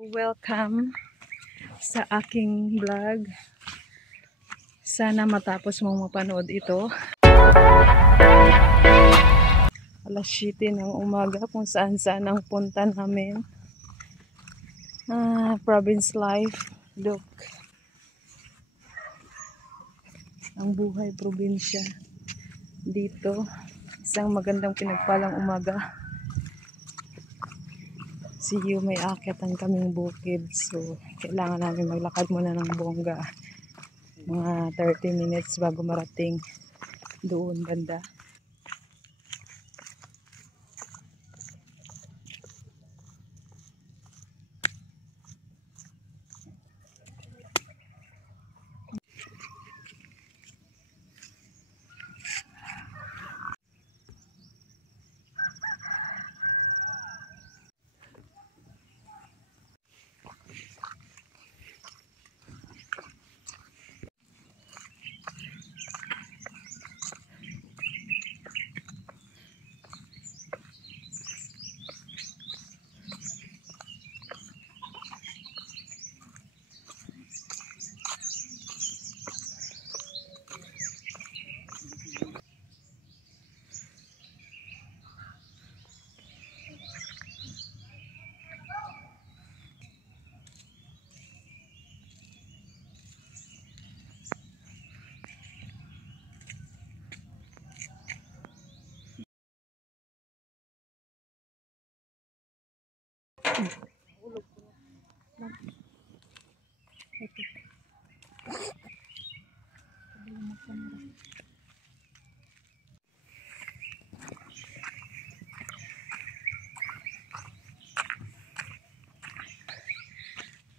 Welcome sa aking vlog. Sana matapos mong mapanood ito. Alas 7 ng umaga kung saan ang punta namin. Province life. Look. Ang buhay probinsya dito. Isang magandang pinagpalang umaga. See you, may aakyatan kaming bukid. So, kailangan namin maglakad muna ng bongga. Mga 30 minutes bago marating doon banda.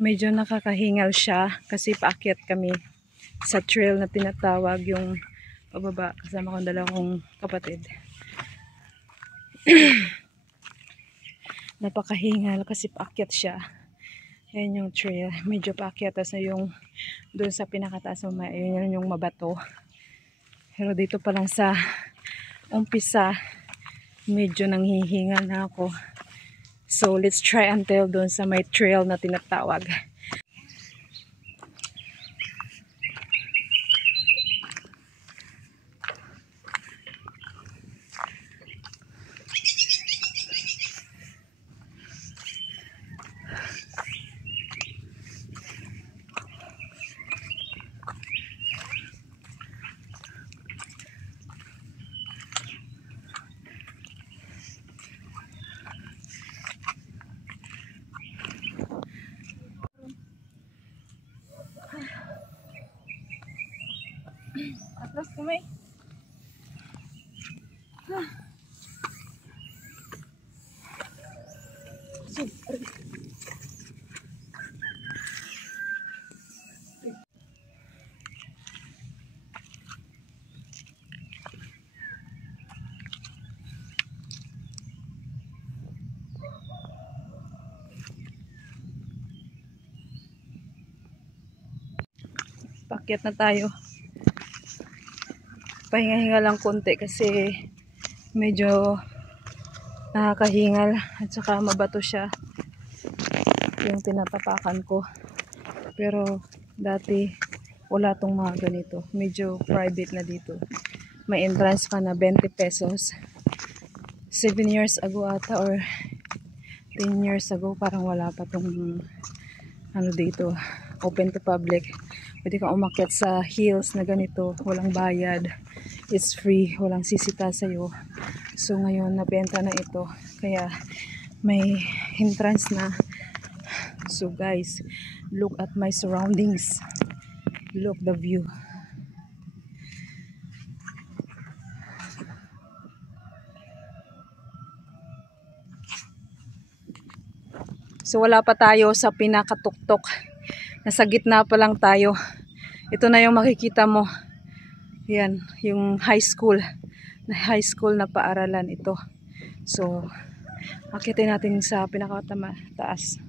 Medyo nakakahingal siya kasi paakyat kami sa trail na tinatawag, yung pababa kasama kong dalawang kapatid. Napakahingal kasi paakyat siya. Ayan yung trail, medyo paakyat. Tapos yung doon sa pinakataas, yun yung mabato. Pero dito pa lang sa umpisa, medyo nanghihingal na ako. So let's try until doon sa may trail na tinatawag. Atlas kamay. Paakyat na tayo. Pahinga-hinga lang konti kasi medyo nakakahingal at saka mabato siya yung tinatapakan ko. Pero dati wala tong mga ganito. Medyo private na dito. May entrance ka na 20 pesos. 7 years ago ata or 10 years ago parang wala pa tong ano dito. Open to public. Pwede kang umakyat sa hills na ganito. Walang bayad. It's free. Walang sisita sa'yo. So ngayon nabenta na ito. Kaya may entrance na. So guys, look at my surroundings. Look the view. So wala pa tayo sa pinakatuktok. Nasa gitna pa lang tayo. Ito na yung makikita mo. Yan, yung high school na paaralan ito. So, akitin natin sa pinakataas.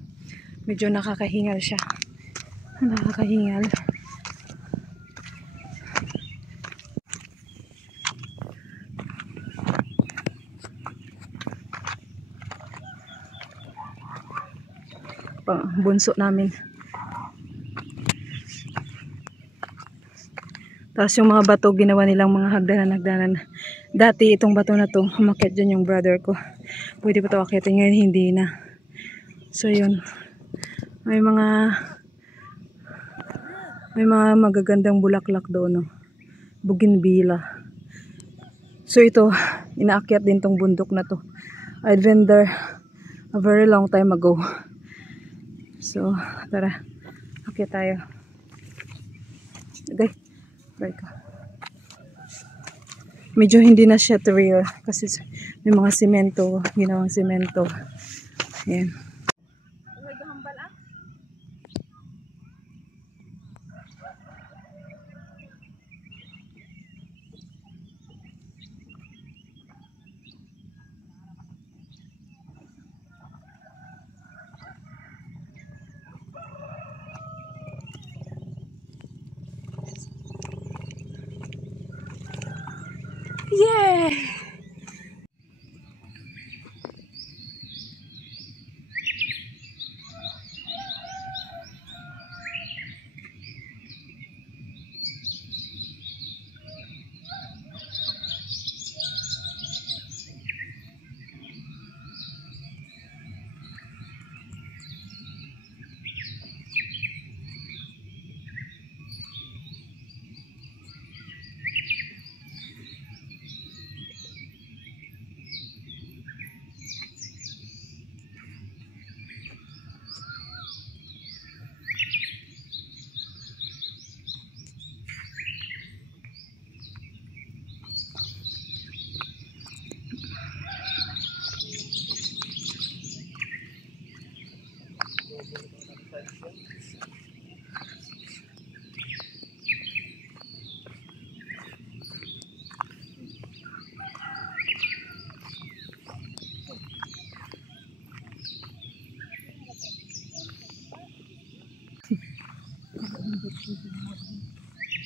Medyo nakakahingal siya. Nakakahingal. bunso namin. Tapos yung mga bato, ginawa nilang mga hagdanan-hagdanan. Dati itong bato na to, umakyat dyan yung brother ko. Pwede pa ito akyatin, ngayon hindi na. So yun, may mga magagandang bulaklak doon, no? Bougainvillea. So ito, inaakyat din tong bundok na to. I'd been there a very long time ago. So tara, akyat tayo. Okay, bye ka. Medyo hindi na siya trail kasi may mga semento, ginawang semento. Ayan. Yeah!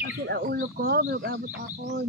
Akil ang ulo ko, mag-abot ako.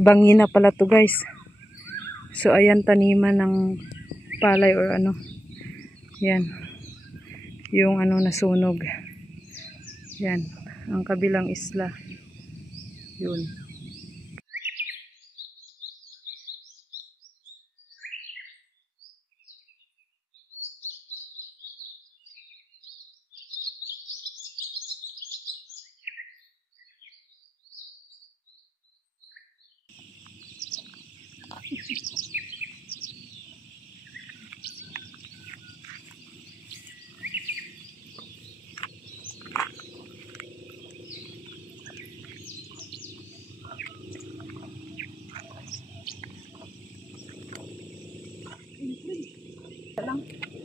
Bangi na pala to guys. So ayan, taniman ng palay or ano. Yan. Yung ano nasunog. Yan. Ang kabilang isla. Yun.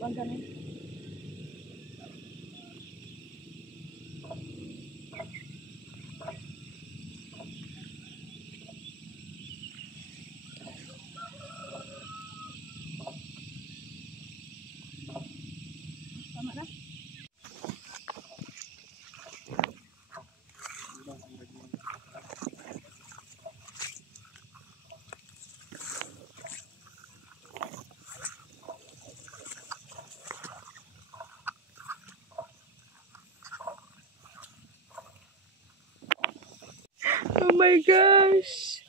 Lang, ganun. Tama na. Oh my gosh.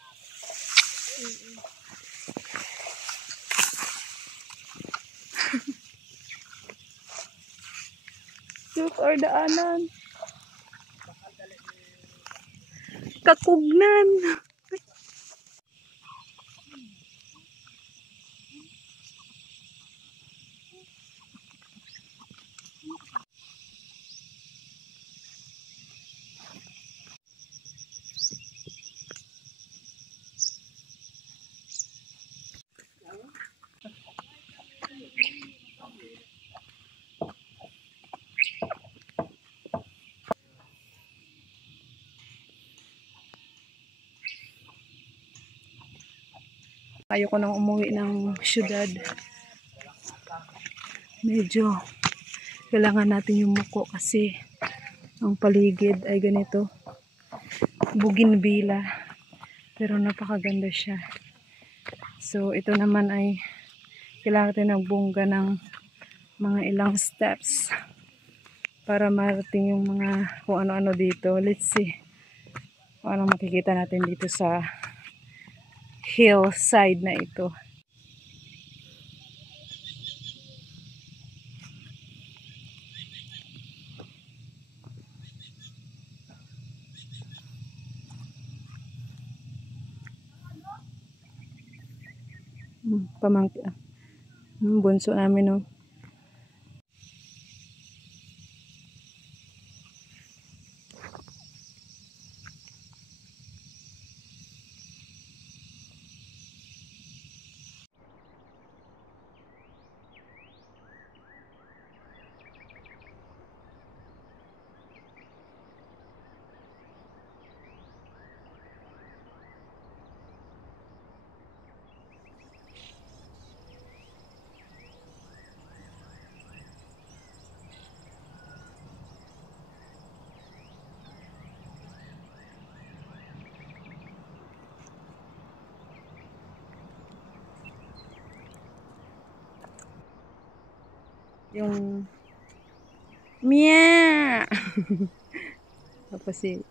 Look or daanan. Kakugnan. Ayoko nang umuwi ng syudad. Medyo kailangan natin yung muko kasi ang paligid ay ganito. Bougainvillea. Pero napakaganda siya. So ito naman ay kailangan natin ng bongga ng mga ilang steps para marating yung mga kung ano-ano dito. Let's see kung ano makikita natin dito sa hillside na ito. Pamangkin. Bunso namin, no. Yung Mia! Tapos si